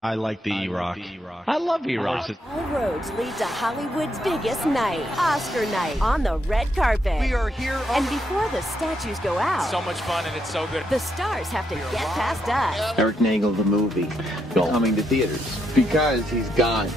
I like the Erock. I love Erock. All roads lead to Hollywood's biggest night, Oscar night, on the red carpet. We are here. And before the statues go out, So much fun and it's so good. the stars have to get past us. Eric Nagel, the movie, coming to theaters because he's got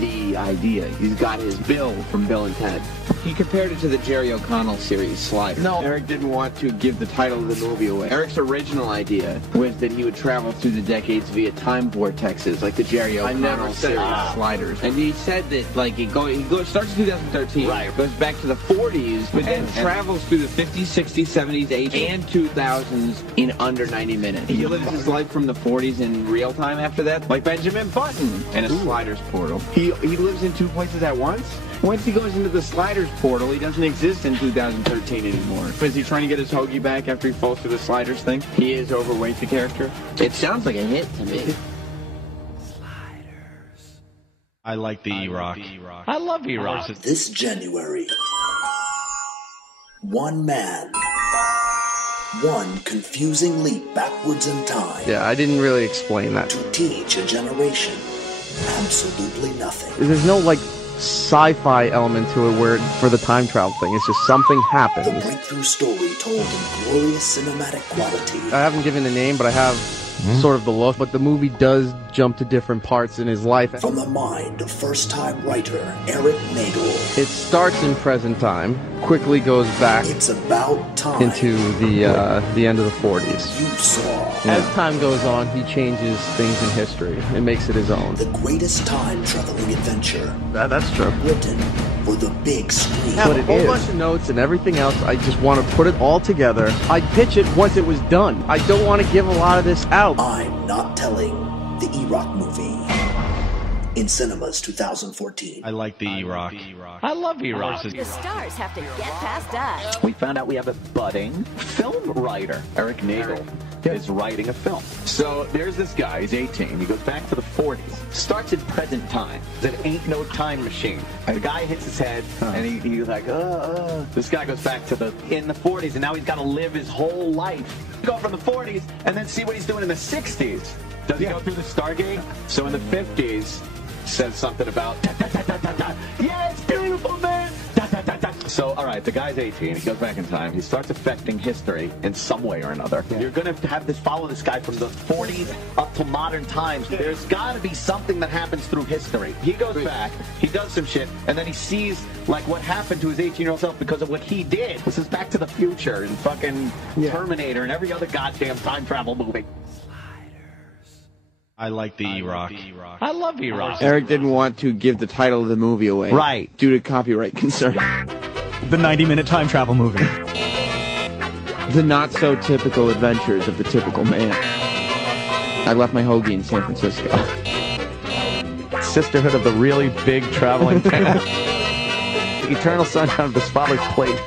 the idea. He's got his bill from Bill and Ted. He compared it to the Jerry O'Connell series Slide. No, Eric didn't want to give the title of the movie away. Eric's original idea was that he would travel through the decades via time vortexes, like the Jerry O'Connell series Sliders. And he said that, like, he starts in 2013, right? Goes back to the 40s, but then travels through the 50s, 60s, 70s, 80s, and 2000s in under 90 minutes. He lives his life from the 40s in real time after that, like Benjamin Button in a Sliders portal. He lives in two places at once. Once he goes into the Sliders portal, he doesn't exist in 2013 anymore. Is he trying to get his hoagie back after he falls through the Sliders thing? He is overweight, the character. It sounds like a hit to me. Sliders. I like the Erock. I love Erock. This January, one man, one confusing leap backwards in time. Yeah, I didn't really explain that. To teach a generation absolutely nothing. There's no, like, sci-fi element to it where for the time travel thing. It's just something happens. The breakthrough story told in glorious cinematic quality. I haven't given the name, but I have sort of the look. But the movie does jump to different parts in his life. From the mind of first-time writer Eric Nagel. It starts in present time, quickly goes back It's about time into the end of the 40s. you saw. As time goes on, he changes things in history and makes it his own. The greatest time-traveling adventure That's true. written for the big screen. I have a whole bunch of notes and everything else. I just want to put it all together. I'd pitch it once it was done. I don't want to give a lot of this out. I'm Not Telling, the Erock movie. In cinemas 2014. I like the Erock. I love Erock. The stars have to get past us. We found out we have a budding film writer. Eric Nagel is writing a film. So there's this guy, he's 18, he goes back to the 40s, starts in present time. It ain't no time machine. The guy hits his head, and he's like, This guy goes back to in the 40s, and now he's got to live his whole life. Go from the 40s, and then see what he's doing in the 60s. Does he go through the Stargate? So in the 50s, says something about yeah, it's beautiful, man. So, all right, the guy's 18. He goes back in time. He starts affecting history in some way or another. Yeah. You're going to have this follow this guy from the 40s up to modern times. There's got to be something that happens through history. He goes back, he does some shit, and then he sees like what happened to his 18-year-old self because of what he did. This is Back to the Future and fucking Terminator and every other goddamn time travel movie. I like the Erock. I love Erock. Eric didn't want to give the title of the movie away. Right. Due to copyright concerns. The 90-minute time travel movie. The not-so-typical adventures of the typical man. I left my hoagie in San Francisco. Sisterhood of the really big traveling fan. Eternal Sunshine of the Spotless Plate.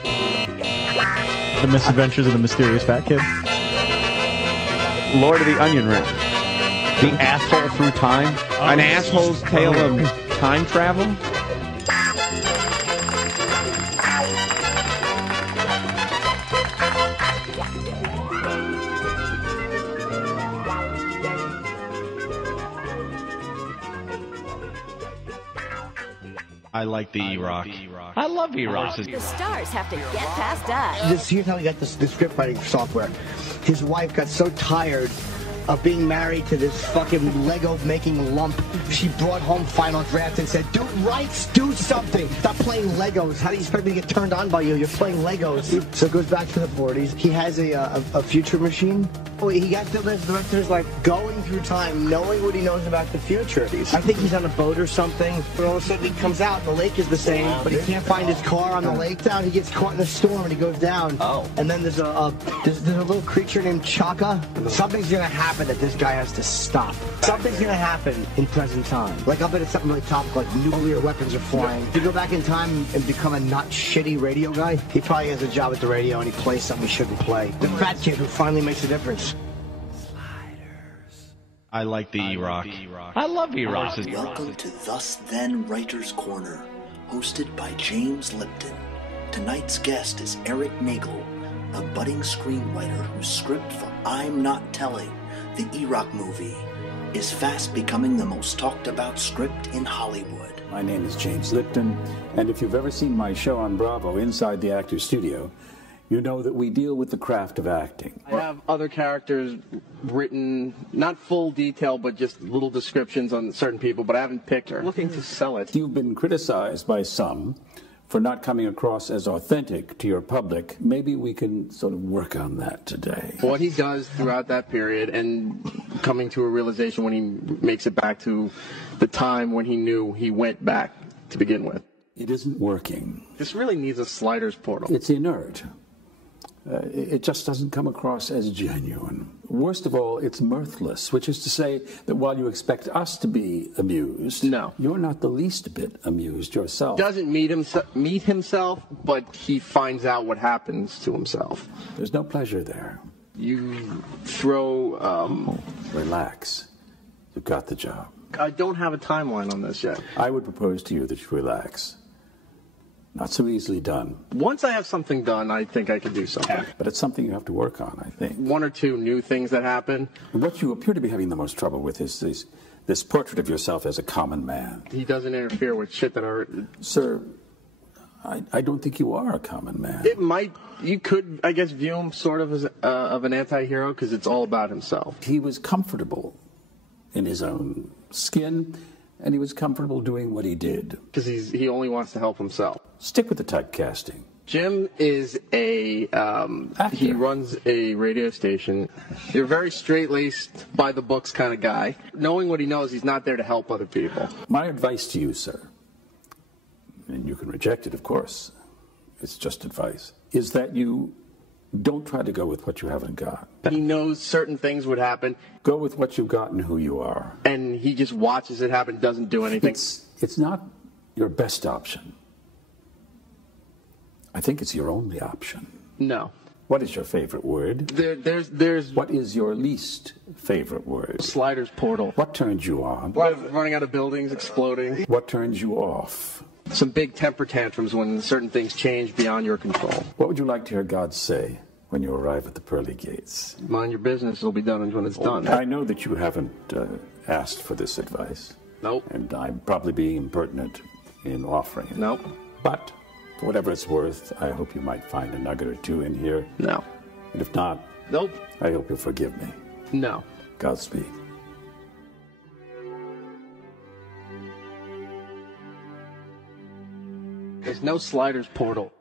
The Misadventures of the Mysterious Fat Kid. Lord of the Onion Ring. The Asshole Through Time. An asshole's tale of time travel? I like the Erock. I love Erock. The stars have to get past us. Here's how he got the script writing software. His wife got so tired of being married to this fucking Lego making lump. She brought home Final Draft and said, do something. Stop playing Legos. How do you expect me to get turned on by you? You're playing Legos. So it goes back to the 40s. He has a future machine. He got the rest of his life going through time, knowing what he knows about the future. I think he's on a boat or something, but all of a sudden he comes out and the lake is the same, but he can't find his car on the lake down. He gets caught in a storm and he goes down. And then there's a little creature named Chaka. Something's gonna happen that this guy has to stop. Something's gonna happen in present time. Like, I'll bet it's something really topical, like nuclear weapons are flying. If you go back in time and become a not shitty radio guy, he probably has a job at the radio and he plays something he shouldn't play. The fat kid who finally makes a difference. I like the Erock. I love Erock. Welcome to Thus Then Writer's Corner, hosted by James Lipton. Tonight's guest is Eric Nagel, a budding screenwriter whose script for I'm Not Telling, the Erock movie, is fast becoming the most talked about script in Hollywood. My name is James Lipton, and if you've ever seen my show on Bravo, Inside the Actor's Studio, you know that we deal with the craft of acting. I have other characters written, not full detail, but just little descriptions on certain people, but I haven't picked her. Looking to sell it. You've been criticized by some for not coming across as authentic to your public. Maybe we can sort of work on that today. What he does throughout that period and coming to a realization when he makes it back to the time when he knew he went back to begin with. It isn't working. This really needs a sliders portal. It's inert. It just doesn't come across as genuine. Worst of all, it's mirthless, which is to say that while you expect us to be amused, no, you're not the least bit amused yourself. Doesn't meet himself, but he finds out what happens to himself. There's no pleasure there. You throw... Relax. You've got the job. I don't have a timeline on this yet. I would propose to you that you relax. Not so easily done. Once I have something done, I think I can do something. But it's something you have to work on, I think. One or two new things that happen. What you appear to be having the most trouble with is this portrait of yourself as a common man. He doesn't interfere with shit that are... Sir, I don't think you are a common man. It might... You could, I guess, view him sort of as of an anti-hero because it's all about himself. He was comfortable in his own skin, and he was comfortable doing what he did. Because he only wants to help himself. Stick with the typecasting. Jim is he runs a radio station. You're a very straight-laced, by-the-books kind of guy. Knowing what he knows, he's not there to help other people. My advice to you, sir, and you can reject it, of course, it's just advice, is that you don't try to go with what you haven't got. He knows certain things would happen. Go with what you've got and who you are. And he just watches it happen, doesn't do anything. It's not your best option. I think it's your only option. No. What is your favorite word? There's. What is your least favorite word? Sliders portal. What turns you on? Running out of buildings, exploding. What turns you off? Some big temper tantrums when certain things change beyond your control. What would you like to hear God say when you arrive at the pearly gates? Mind your business. It'll be done when it's done. I know that you haven't asked for this advice. Nope. And I'm probably being impertinent in offering it. Nope. But for whatever it's worth, I hope you might find a nugget or two in here. No. And if not, nope. I hope you'll forgive me. No. Godspeed. There's no sliders portal.